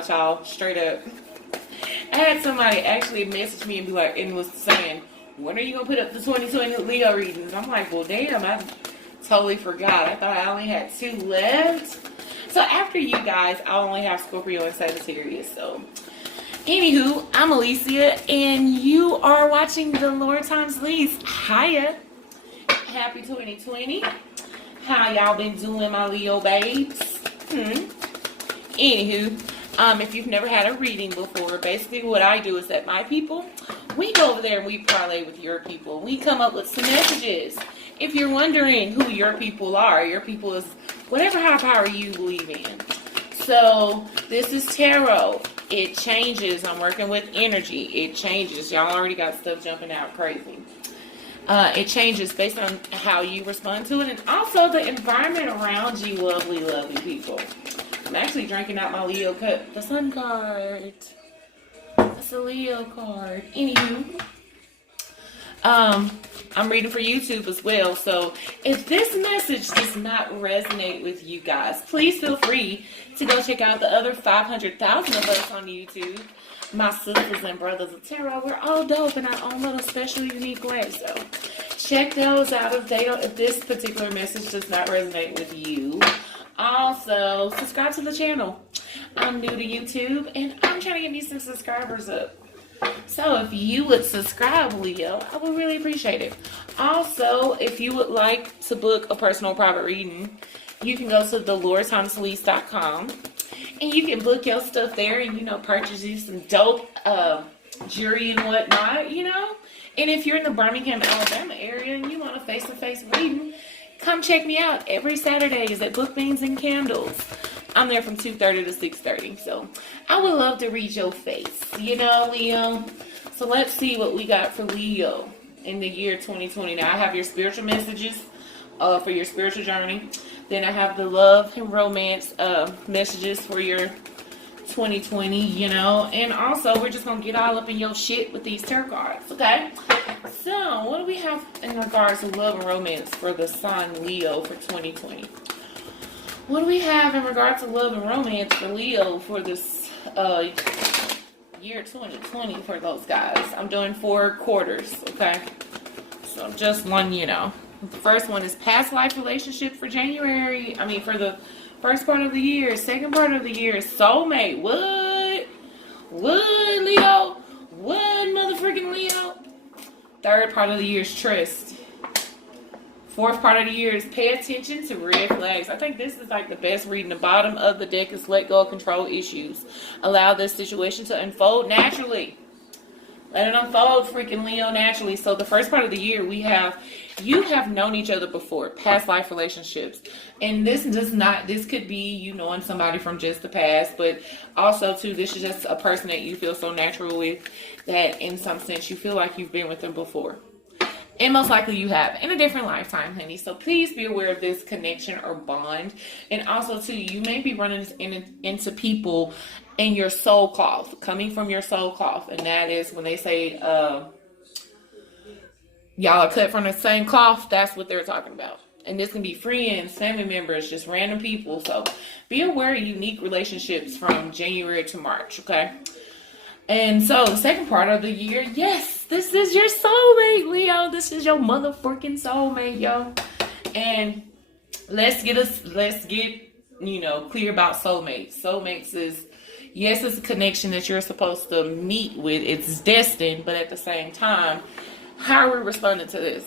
about y'all, straight up. I had somebody actually message me and be like, and was saying, when are you going to put up the 2020 Leo readings? I'm like, well, damn, I totally forgot. I thought I only had 2 left. So after you guys, I only have Scorpio and Sagittarius. So, anywho, I'm Alicia, and you are watching the Lord Times Leads. Hiya. Happy 2020. How y'all been doing, my Leo babes? Anywho, if you've never had a reading before, basically what I do is that my people, we go over there and we parlay with your people. We come up with some messages. If you're wondering who your people are, your people is whatever high power you believe in. So this is tarot. It changes. I'm working with energy. It changes. Y'all already got stuff jumping out crazy. It changes based on how you respond to it, and also the environment around you, lovely, lovely people. I'm actually drinking out my Leo cup. The Sun card. That's a Leo card. Anywho, I'm reading for YouTube as well. So if this message does not resonate with you guys, please feel free to go check out the other 500,000 of us on YouTube. My sisters and brothers of tarot, we're all dope in our own little special, unique way. So check those out if this particular message does not resonate with you. Also, subscribe to the channel. I'm new to YouTube, and I'm trying to get me some subscribers up. So if you would subscribe, Leo, I would really appreciate it. Also, if you would like to book a personal private reading, you can go to thelordtimesleads.com. And you can book your stuff there and, purchase you some dope jewelry and whatnot, And if you're in the Birmingham, Alabama area and you want a face-to-face reading, come check me out every Saturdays at Book Beans and Candles. I'm there from 2:30 to 6:30. So I would love to read your face, Leo. So let's see what we got for Leo in the year 2020. Now I have your spiritual messages for your spiritual journey. Then I have the love and romance messages for your 2020, And also, we're just going to get all up in your shit with these tarot cards, okay? So, what do we have in regards to love and romance for the sign Leo for 2020? What do we have in regards to love and romance for Leo for this year 2020 for those guys? I'm doing 4 quarters, okay? So, just one, The first one is past life relationship for January. For the first part of the year. Second part of the year is soulmate. What? What, Leo? What, motherfucking Leo? Third part of the year is trust. Fourth part of the year is pay attention to red flags. I think this is like the best reading. The bottom of the deck is let go of control issues. Allow this situation to unfold naturally. Let it unfold, freaking Leo, naturally. So the first part of the year, you have known each other before, past life relationships. And this could be you knowing somebody from just the past, but also too, this is just a person that you feel so natural with that in some sense you feel like you've been with them before. And most likely you have in a different lifetime, honey. So please be aware of this connection or bond. And also too, you may be running into people in your soul cloth, coming from your soul cloth. And that is when they say y'all are cut from the same cloth, that's what they're talking about. And this can be friends, family members, just random people. So be aware of unique relationships from January to March, okay? And so the second part of the year, yes, this is your soulmate, Leo. This is your motherfucking soulmate, yo. And let's get clear about soulmates. Soulmates is, yes, it's a connection that you're supposed to meet with. It's destined, but at the same time, how are we responding to this?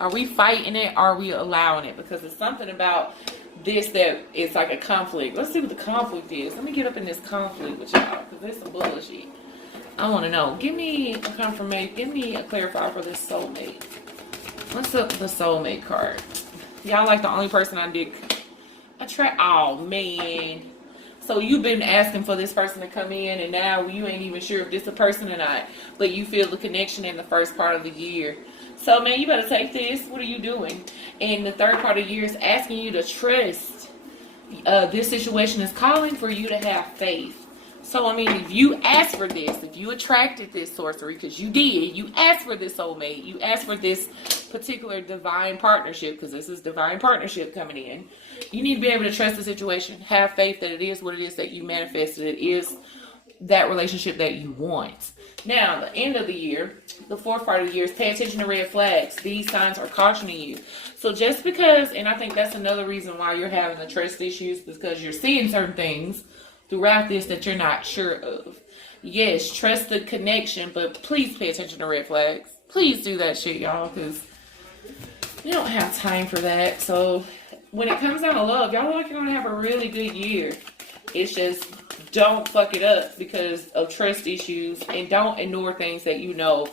Are we fighting it? Are we allowing it? Because it's something about this that it's like a conflict. Let's see what the conflict is. Let me get up in this conflict with y'all, because there's some bullshit. I want to know. Give me a confirmation. Give me a clarifier for this soulmate. What's up with the soulmate card? Y'all like the only person I did attract. Oh, man. So you've been asking for this person to come in, and now you ain't even sure if this is a person or not. But you feel the connection in the first part of the year. So, man, you better take this. What are you doing? And the third part of the year is asking you to trust. This situation is calling for you to have faith. So, if you asked for this, if you attracted this sorcery, because you did, you asked for this soulmate, you asked for this particular divine partnership, because this is divine partnership coming in, you need to be able to trust the situation. Have faith that it is what it is that you manifested. It is that relationship that you want. Now, the end of the year, the fourth part of the year is pay attention to red flags. These signs are cautioning you. So just because, and I think that's another reason why you're having the trust issues, because you're seeing certain things throughout this that you're not sure of. Yes, trust the connection, but please pay attention to red flags. Please do that shit, y'all, because you don't have time for that. So when it comes down to love, y'all look like you're going to have a really good year. It's just, don't fuck it up because of trust issues, and don't ignore things that you know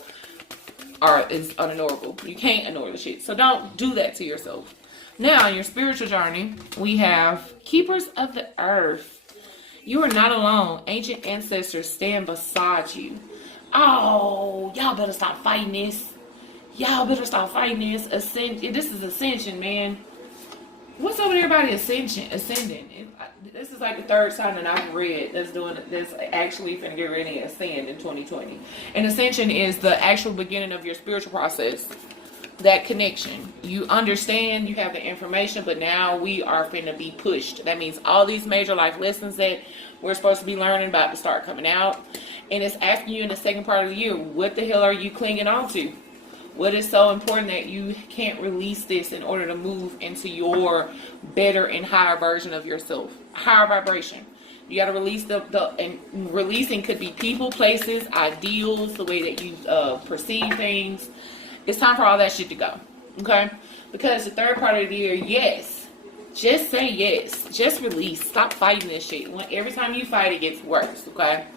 is unignorable. You can't ignore the shit. So don't do that to yourself. Now, in your spiritual journey, we have Keepers of the Earth. You are not alone. Ancient ancestors stand beside you. Oh, y'all better stop fighting this. Y'all better stop fighting this. This is ascension, man. What's up with everybody ascending? This is like the third sign that I've read that's actually finna get ready to ascend in 2020. And ascension is the actual beginning of your spiritual process. That connection. You understand, you have the information, but now we are finna be pushed. That means all these major life lessons that we're supposed to be learning about to start coming out. And it's asking you in the second part of the year, what the hell are you clinging on to? What is so important that you can't release this in order to move into your better and higher version of yourself? Higher vibration. You got to release and releasing could be people, places, ideals, the way that you perceive things. It's time for all that shit to go. Okay? Because the third part of the year, yes. Just say yes. Just release. Stop fighting this shit. Every time you fight, it gets worse. Okay?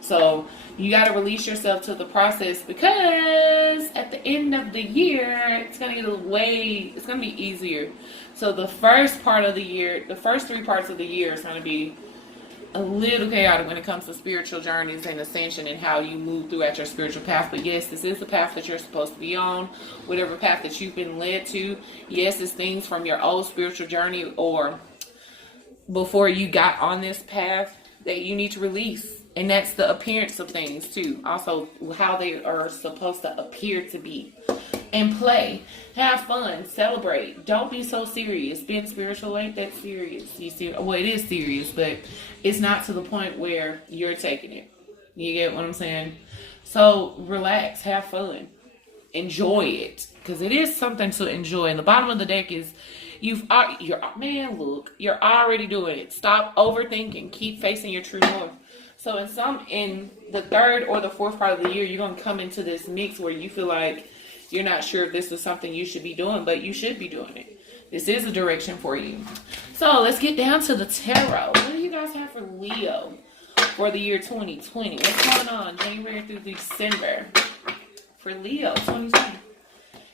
So you got to release yourself to the process, because at the end of the year, it's going to it's going to be easier. So the first part of the year, the first 3 parts of the year is going to be a little chaotic when it comes to spiritual journeys and ascension and how you move throughout your spiritual path. But yes, this is the path that you're supposed to be on, whatever path that you've been led to. Yes, it's things from your old spiritual journey or before you got on this path that you need to release. And that's the appearance of things too. Also, how they are supposed to appear to be. And play. Have fun. Celebrate. Don't be so serious. Being spiritual ain't that serious. You see, well, it is serious, but it's not to the point where you're taking it. You get what I'm saying? So relax. Have fun. Enjoy it. Because it is something to enjoy. And the bottom of the deck is you're already doing it. Stop overthinking. Keep facing your true north. So in the third or the fourth part of the year, you're going to come into this mix where you feel like you're not sure if this is something you should be doing, but you should be doing it. This is a direction for you. So let's get down to the tarot. What do you guys have for Leo for the year 2020? What's going on January through December for Leo 2020?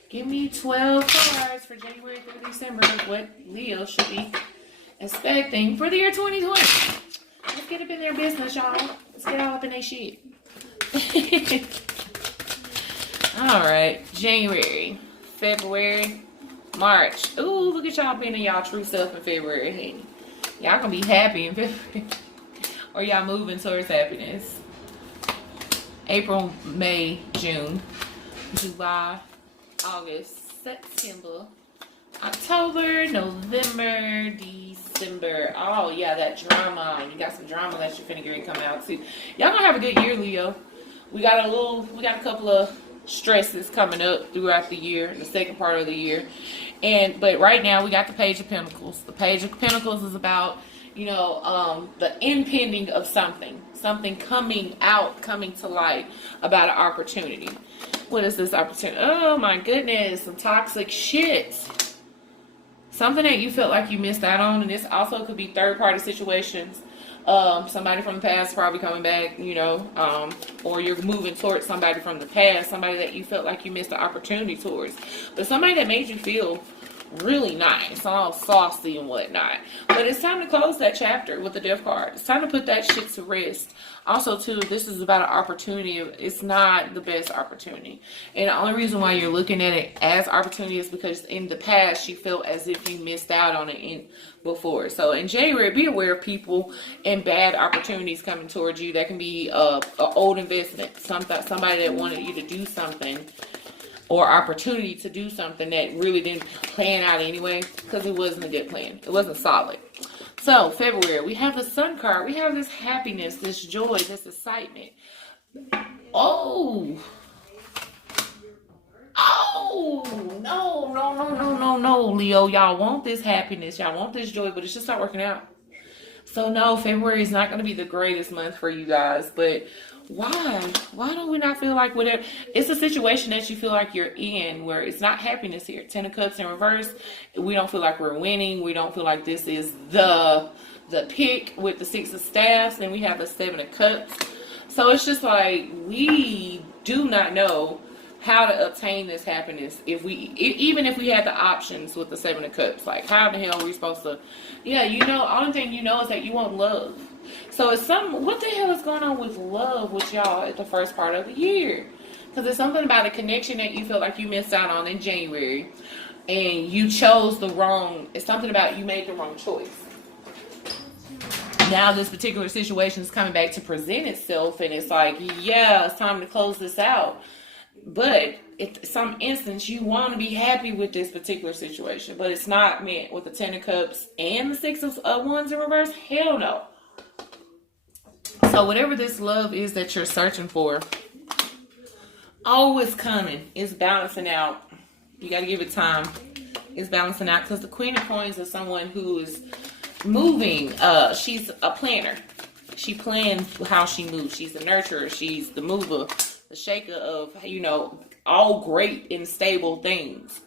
Give me 12 cards for January through December of what Leo should be expecting for the year 2020. Let's get up in their business, y'all. Let's get all up in their shit. Alright. January. February. March. Ooh, look at y'all being in y'all true self in February. Hey, y'all gonna be happy in February. Or y'all moving towards happiness. April, May, June. July, August, September, October, November, December. Oh, yeah, that drama. You got some drama that you're finna get ready to come out too. Y'all gonna have a good year, Leo. We got a couple of stresses coming up throughout the year, the second part of the year. But right now we got the Page of Pentacles. The Page of Pentacles is about, the impending of something coming to light about an opportunity. What is this opportunity? Oh my goodness, some toxic shit. Something that you felt like you missed out on, and this also could be third-party situations. Somebody from the past probably coming back, or you're moving towards somebody from the past, somebody that you felt like you missed the opportunity towards. But somebody that made you feel really nice, all saucy and whatnot. But it's time to close that chapter with the Death card. It's time to put that shit to rest. Also, too, this is about an opportunity. It's not the best opportunity. And the only reason why you're looking at it as opportunity is because in the past, you felt as if you missed out on it before. So in January, be aware of people and bad opportunities coming towards you. That can be an old investment, somebody that wanted you to do something or opportunity to do something that really didn't plan out anyway, because it wasn't a good plan. It wasn't solid. So February, we have the Sun card. We have this happiness, this joy, this excitement. Oh, no, Leo. Y'all want this happiness. Y'all want this joy, but it's just not working out. So no, February is not going to be the greatest month for you guys. But why? Why do we not feel like whatever? It's a situation that you feel like you're in where it's not happiness here. 10 of Cups in reverse. We don't feel like we're winning. We don't feel like this is the pick with the 6 of Staffs. Then we have the 7 of Cups. So it's just like we do not know how to obtain this happiness even if we had the options with the 7 of Cups. Like, how the hell are we supposed to? Yeah, only thing you know is that you want love. So it's what the hell is going on with love with y'all at the first part of the year? Because it's something about a connection that you feel like you missed out on in January, and you chose it's something about you made the wrong choice. Now this particular situation is coming back to present itself, and it's like, yeah, it's time to close this out. But in some instance, you want to be happy with this particular situation, but it's not meant with the 10 of Cups and the 6 of Wands in reverse. Hell no. So whatever this love is that you're searching for, it's coming. It's balancing out. You got to give it time. It's balancing out because the Queen of Coins is someone who is moving. She's a planner. She plans how she moves. She's the nurturer. She's the mover, the shaker of, all great and stable things.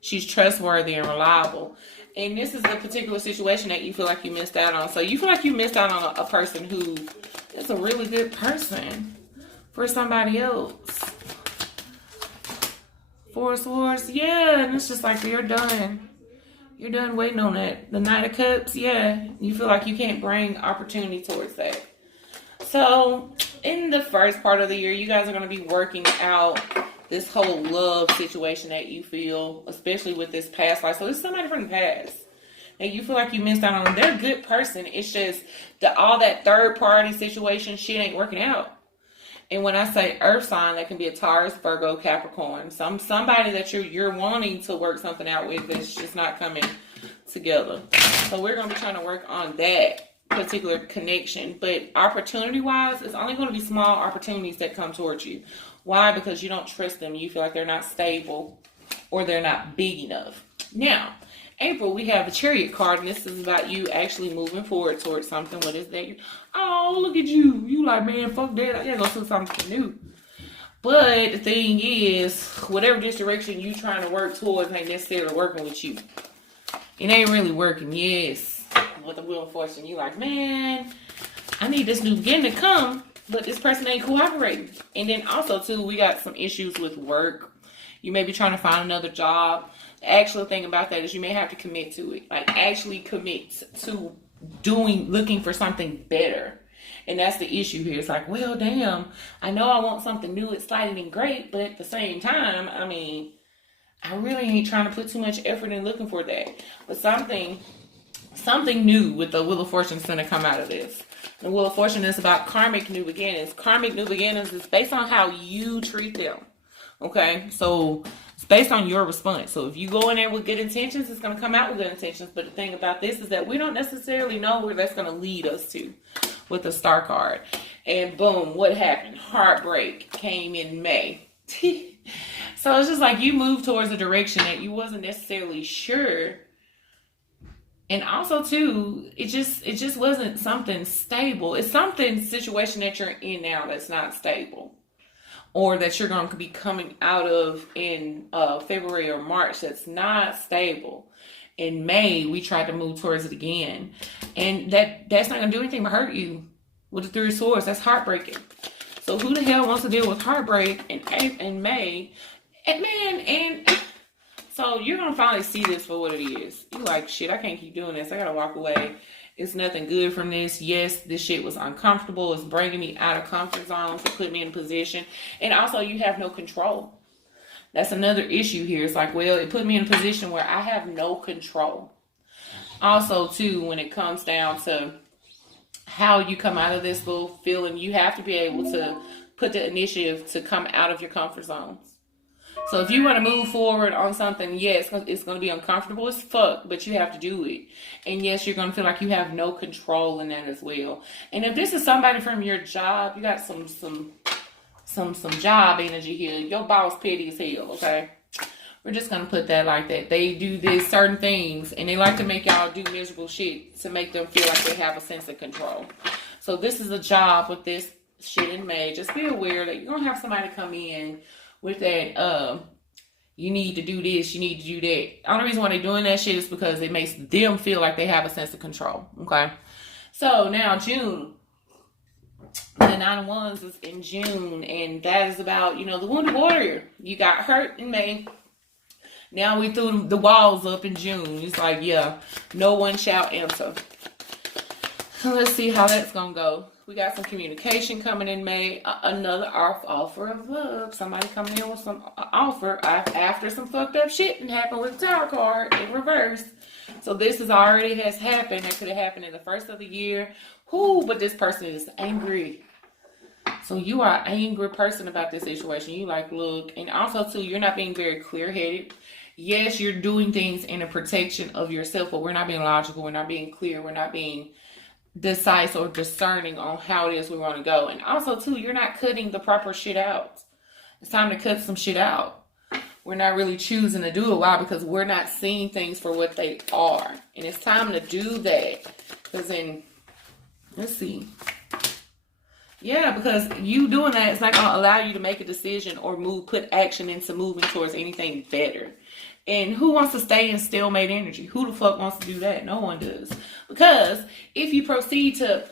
She's trustworthy and reliable. And this is a particular situation that you feel like you missed out on. So you feel like you missed out on a person who is a really good person for somebody else. 4 of Swords, yeah. And it's just like, you're done. You're done waiting on that. The Knight of Cups, yeah. You feel like you can't bring opportunity towards that. So in the first part of the year, you guys are going to be working out this whole love situation that you feel, especially with this past life. So this is somebody from the past and you feel like you missed out on. They're a good person. It's just all that third party situation shit ain't working out. And when I say earth sign, that can be a Taurus, Virgo, Capricorn. Somebody that you're wanting to work something out with that's just not coming together. So we're going to be trying to work on that particular connection. But opportunity wise, it's only going to be small opportunities that come towards you. Why? Because you don't trust them. You feel like they're not stable or they're not big enough. Now, April, we have the Chariot card, and this is about you actually moving forward towards something. What is that? Oh, look at you. You like, man, fuck that. I gotta go do something new. But the thing is, whatever this direction you trying to work towards ain't necessarily working with you. It ain't really working, yes. With the Wheel of Fortune, you like, man, I need this new beginning to come, but this person ain't cooperating. And then also, too, we got some issues with work. You may be trying to find another job. The actual thing about that is you may have to commit to it. Like, actually commit to looking for something better. And that's the issue here. It's like, well, damn, I know I want something new, exciting, and great, but at the same time, I mean, I really ain't trying to put too much effort in looking for that. But something new with the Wheel of Fortune is going to come out of this. The Wheel of Fortune is about karmic new beginnings. Karmic new beginnings is based on how you treat them. Okay? So it's based on your response. So if you go in there with good intentions, it's going to come out with good intentions. But the thing about this is that we don't necessarily know where that's going to lead us to with the Star card. And boom, what happened? Heartbreak came in May. So it's just like you moved towards a direction that you wasn't necessarily sure. And also too, it just wasn't something stable. It's something situation that you're in now that's not stable, or that you're going to be coming out of in February or March that's not stable. In May, we tried to move towards it again, and that's not going to do anything but hurt you. With the 3 of Swords, that's heartbreaking. So who the hell wants to deal with heartbreak in May? And man, and so you're going to finally see this for what it is. You're like, shit, I can't keep doing this. I got to walk away. It's nothing good from this. Yes, this shit was uncomfortable. It's bringing me out of comfort zone to put me in a position. And also, you have no control. That's another issue here. It's like, well, it put me in a position where I have no control. Also, too, when it comes down to how you come out of this little feeling, you have to be able to put the initiative to come out of your comfort zones. So if you want to move forward on something, yes, it's going to be uncomfortable as fuck, but you have to do it. And yes, you're going to feel like you have no control in that as well. And if this is somebody from your job, you got some job energy here. Your boss petty as hell, okay? We're just going to put that like that. They do this certain things, and they like to make y'all do miserable shit to make them feel like they have a sense of control. So this is a job with this shit in May. Just be aware that you're going to have somebody come in with that, you need to do this, you need to do that. The only reason why they're doing that shit is because it makes them feel like they have a sense of control, okay? So now June. The Nine of Wands is in June, and that is about, the Wounded Warrior. You got hurt in May. Now we threw the walls up in June. It's like, yeah, no one shall answer. So let's see how that's going to go. We got some communication coming in May. Another offer of love. Somebody coming in with some offer after some fucked up shit and happened with the Tower card in reverse. So this already has happened. It could have happened in the first of the year. But this person is angry. So you are an angry person about this situation. You like, look, and also too, you're not being very clear-headed. Yes, you're doing things in a protection of yourself, but we're not being logical. We're not being clear. We're not being decisive or discerning on how it is we want to go. And also too, you're not cutting the proper shit out. It's time to cut some shit out. We're not really choosing to do it. Why? Because we're not seeing things for what they are. And it's time to do that. Because then, let's see. Yeah, because you doing that, it's not going to allow you to make a decision or put action into moving towards anything better. And who wants to stay in stalemate energy? Who the fuck wants to do that? No one does. Because if you proceed to,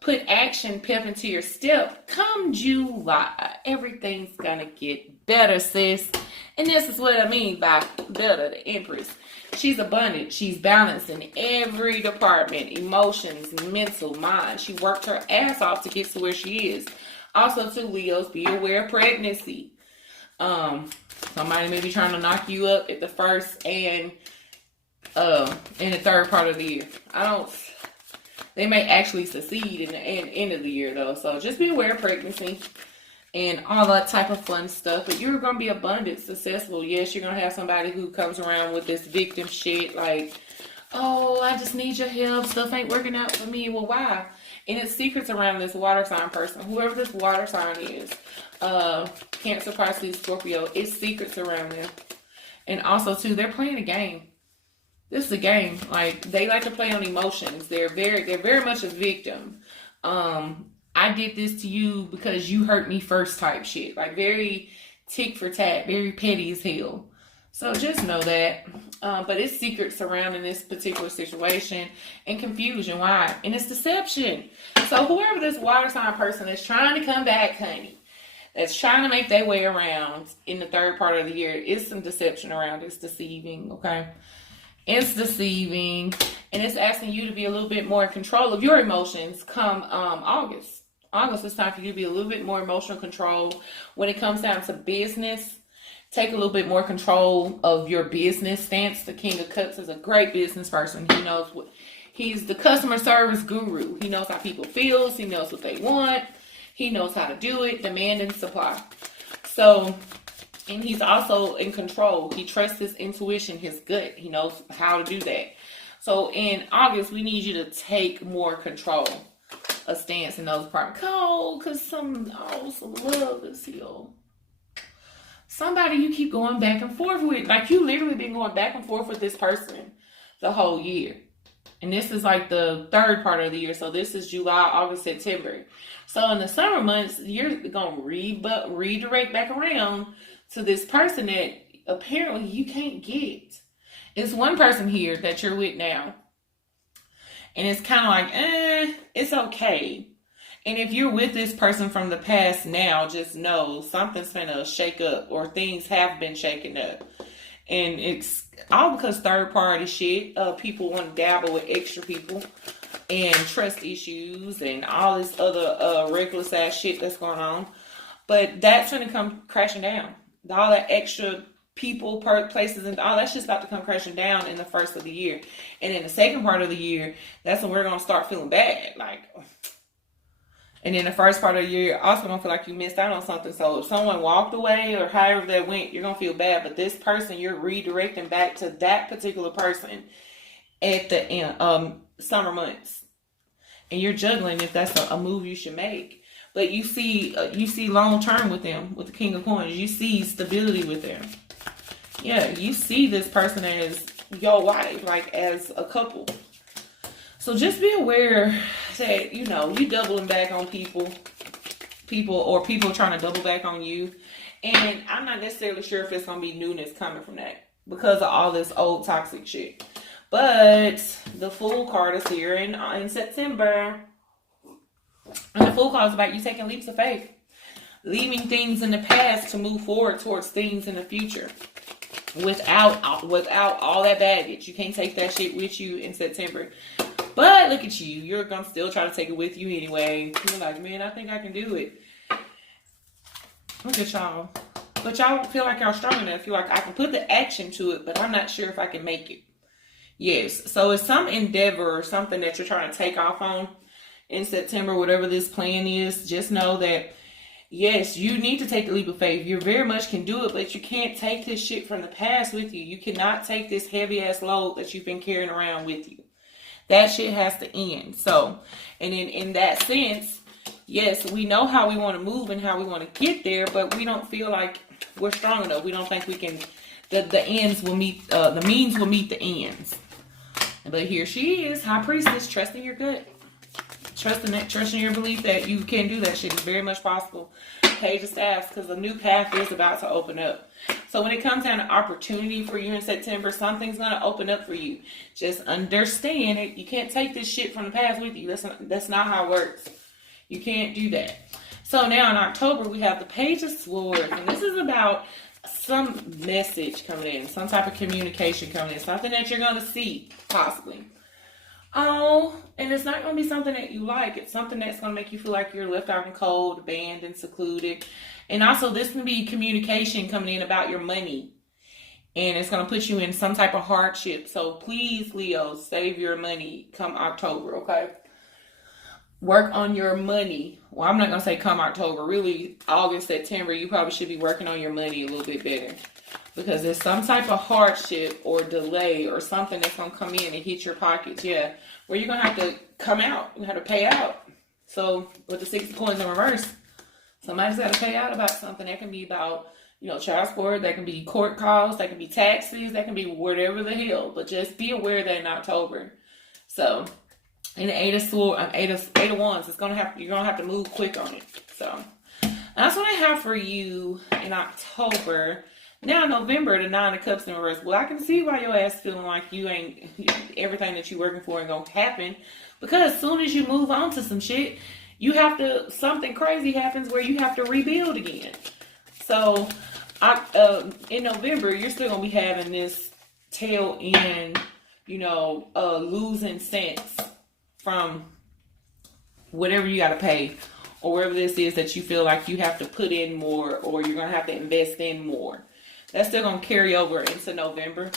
put action, pep into your step, come July, everything's going to get better, sis. And this is what I mean by better, the Empress. She's abundant. She's balanced in every department. Emotions, mental, mind. She worked her ass off to get to where she is. Also, to Leos, be aware of pregnancy. Somebody may be trying to knock you up at the first and in the third part of the year. They may actually succeed in the end of the year, though. So just be aware of pregnancy and all that type of fun stuff. But you're going to be abundant, successful. Yes, you're going to have somebody who comes around with this victim shit like, oh, I just need your help. Stuff ain't working out for me. Well, why? And it's secrets around this water sign person. Whoever this water sign is, Cancer, Pisces, Scorpio, it's secrets around them. And also, too, they're playing a game. This is a game. Like, they like to play on emotions. They're very much a victim. I did this to you because you hurt me first type shit. Like, very tick for tat, very petty as hell. So just know that. But it's secrets surrounding this particular situation and confusion. Why? And it's deception. So whoever this water sign person is trying to come back, honey, that's trying to make their way around in the third part of the year, is some deception around. It's deceiving, okay? It's deceiving. And it's asking you to be a little bit more in control of your emotions come August. August is time for you to be a little bit more emotional control. When it comes down to business, take a little bit more control of your business stance. The King of Cups is a great business person. He knows he's the customer service guru. He knows how people feel. He knows what they want. He knows how to do it. Demand and supply. So, and he's also in control. He trusts his intuition, his gut. He knows how to do that. So in August, we need you to take more control. A stance in those departments. Because some love is here. Somebody you keep going back and forth with. Like, you literally been going back and forth with this person the whole year. And this is like the third part of the year. So this is July, August, September. So in the summer months, you're going to redirect back around to this person that apparently you can't get. It's one person here that you're with now. And it's kind of like, it's okay. And if you're with this person from the past now, just know something's gonna shake up, or things have been shaken up. And it's all because third party shit. People want to dabble with extra people and trust issues and all this other reckless ass shit that's going on. But that's gonna come crashing down. All that extra people, places, and all that shit's about to come crashing down in the first of the year. And in the second part of the year, that's when we're gonna start feeling bad. Like, And in the first part of the year, you're also going to feel like you missed out on something. So if someone walked away or however that went, you're going to feel bad. But this person, you're redirecting back to that particular person at the end, summer months. And you're juggling if that's a move you should make. But you see long term with them, with the King of Coins. You see stability with them. Yeah, you see this person as your wife, like as a couple. So just be aware that, you doubling back on people or people trying to double back on you. And I'm not necessarily sure if it's going to be newness coming from that because of all this old toxic shit. But the Fool card is here in September. And the Fool card is about you taking leaps of faith. Leaving things in the past to move forward towards things in the future. Without all that baggage. You can't take that shit with you in September. But look at you. You're going to still try to take it with you anyway. You're like, man, I think I can do it. Look at y'all. But y'all feel like y'all strong enough. Feel like I can put the action to it, but I'm not sure if I can make it. Yes. So it's some endeavor or something that you're trying to take off on in September, whatever this plan is. Just know that, yes, you need to take the leap of faith. You very much can do it, but you can't take this shit from the past with you. You cannot take this heavy ass load that you've been carrying around with you. That shit has to end. So, and in that sense, yes, we know how we want to move and how we want to get there, but we don't feel like we're strong enough. We don't think we can, the ends will meet, the means will meet the ends. But here she is, High Priestess, trusting your gut. Trusting your belief that you can do that shit is very much possible. Page of Staffs, because a new path is about to open up. So when it comes down to opportunity for you in September, something's going to open up for you. Just understand it. You can't take this shit from the past with you. That's not how it works. You can't do that. So now in October, we have the Page of Swords. And this is about some message coming in. Some type of communication coming in. Something that you're going to see, possibly. Oh, and it's not going to be something that you like. It's something that's going to make you feel like you're left out in cold, abandoned, secluded. And also, this can be communication coming in about your money. And it's going to put you in some type of hardship. So please, Leo, save your money come October, okay? Work on your money. Well, I'm not going to say come October. Really, August, September, you probably should be working on your money a little bit better. Because there's some type of hardship or delay or something that's going to come in and hit your pockets. Yeah. Where you're going to have to come out. You have to pay out. So with the 6 of Coins in reverse, somebody's got to pay out about something. That can be about, child support. That can be court costs. That can be taxes. That can be whatever the hell. But just be aware that in October. So in the Eight of Wands, you're going to have to move quick on it. So that's what I have for you in October. Now, November, the 9 of Cups in reverse. Well, I can see why your ass feeling like everything that you're working for ain't gonna happen. Because as soon as you move on to some shit, something crazy happens where you have to rebuild again. So, in November, you're still gonna be having this tail end, losing sense from whatever you gotta pay. Or wherever this is that you feel like you have to put in more or you're gonna have to invest in more. That's still going to carry over into November.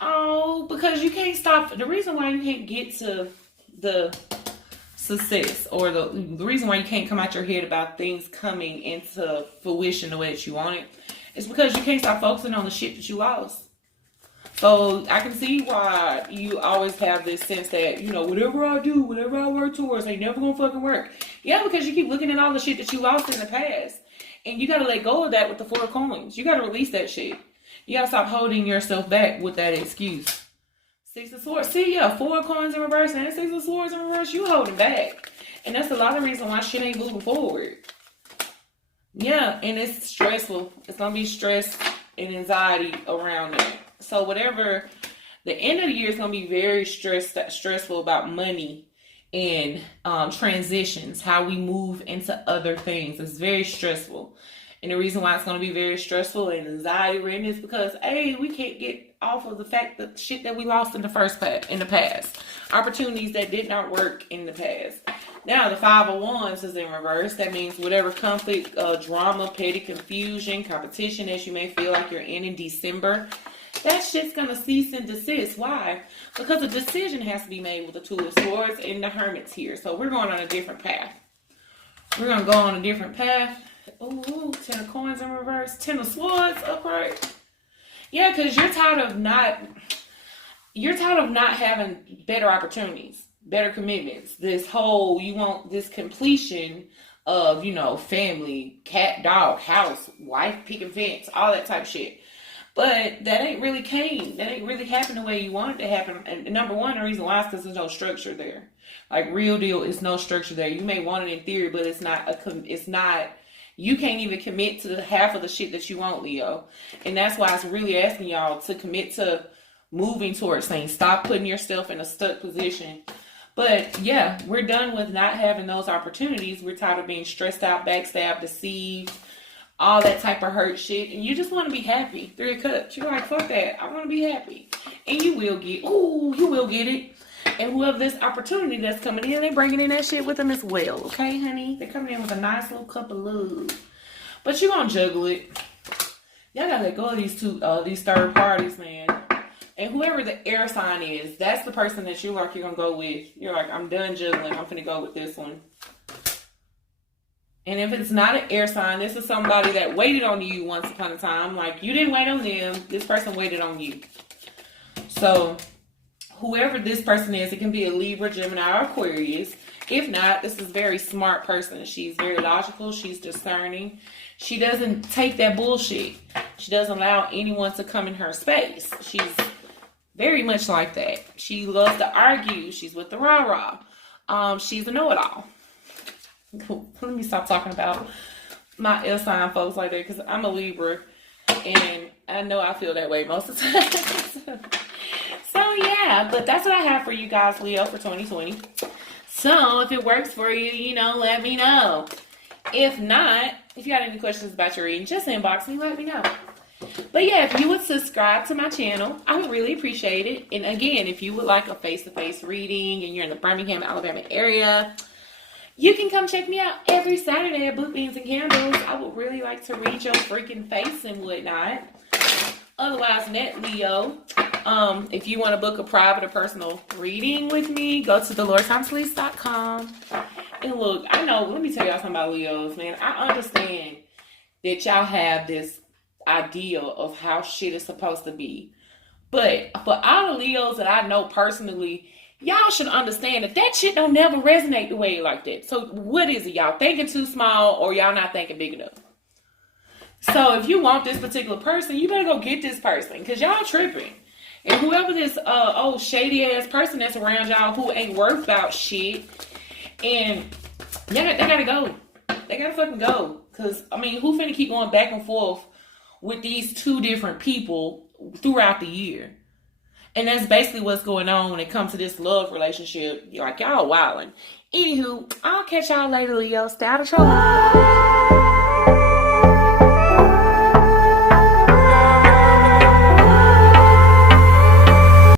Oh, because you can't stop. The reason why you can't get to the success or the reason why you can't come out your head about things coming into fruition the way that you want it is because you can't stop focusing on the shit that you lost. So I can see why you always have this sense that, whatever I do, whatever I work towards, ain't never going to fucking work. Yeah, because you keep looking at all the shit that you lost in the past. And you got to let go of that with the 4 of Coins. You got to release that shit. You got to stop holding yourself back with that excuse. 6 of Swords. See, 4 of Coins in reverse and 6 of Swords in reverse, you holding back. And that's a lot of reason why shit ain't moving forward. Yeah, and it's stressful. It's going to be stress and anxiety around it. So whatever, the end of the year is going to be very stressful about money and transitions, how we move into other things. It's very stressful. And the reason why it's going to be very stressful and anxiety ridden is because, we can't get off of the fact that shit that we lost in the past. Opportunities that did not work in the past. Now, the 5 of Wands is in reverse. That means whatever conflict, drama, petty confusion, competition that you may feel like you're in December, that shit's going to cease and desist. Why? Because a decision has to be made with the 2 of Swords and the Hermit's here. So we're going on a different path. We're gonna go on a different path. Ooh, 10 of coins in reverse. 10 of swords upright. Yeah, because you're tired of not having better opportunities, better commitments. This whole, you want this completion of, family, cat, dog, house, wife, picket fence, all that type of shit. But that ain't really came. That ain't really happened the way you want it to happen. And number one, the reason why is because there's no structure there. Like, real deal, is no structure there. You may want it in theory, but it's not, you can't even commit to the half of the shit that you want, Leo. And that's why it's really asking y'all to commit to moving towards things. Stop putting yourself in a stuck position. But yeah, we're done with not having those opportunities. We're tired of being stressed out, backstabbed, deceived, all that type of hurt shit. And you just want to be happy. 3 of Cups. You're like, fuck that. I want to be happy. And you will get it. And whoever this opportunity that's coming in, they're bringing in that shit with them as well. Okay, honey? They're coming in with a nice little cup of love. But you're going to juggle it. Y'all got to let go of these third parties, man. And whoever the air sign is, that's the person that you're going to go with. You're like, I'm done juggling. I'm finna go with this one. And if it's not an air sign, this is somebody that waited on you once upon a time. Like, you didn't wait on them. This person waited on you. So, whoever this person is, it can be a Libra, Gemini, or Aquarius. If not, this is a very smart person. She's very logical. She's discerning. She doesn't take that bullshit. She doesn't allow anyone to come in her space. She's very much like that. She loves to argue. She's with the rah-rah. She's a know-it-all. Let me stop talking about my air sign folks like that, because I'm a Libra, and I know I feel that way most of the time. So yeah, but that's what I have for you guys, Leo, for 2020. So if it works for you, let me know. If not, if you got any questions about your reading, just inbox me, let me know. But yeah, if you would subscribe to my channel, I would really appreciate it. And again, if you would like a face-to-face reading and you're in the Birmingham, Alabama area, you can come check me out every Saturday at Book Beans and Candles. I would really like to read your freaking face and whatnot. Otherwise, net Leo, if you want to book a private or personal reading with me, go to DoloresThompsonLease.com. And look, I know, let me tell y'all something about Leos, man. I understand that y'all have this idea of how shit is supposed to be. But for all the Leos that I know personally, y'all should understand that shit don't never resonate the way like that. So what is it? Y'all thinking too small, or y'all not thinking big enough? So if you want this particular person, you better go get this person, because y'all tripping. And whoever this shady ass person that's around y'all who ain't worth about shit, and they gotta go. They gotta fucking go. Because, who finna keep going back and forth with these two different people throughout the year? And that's basically what's going on when it comes to this love relationship. You're like, y'all wildin'. Anywho, I'll catch y'all later, Leo. Stay out of trouble.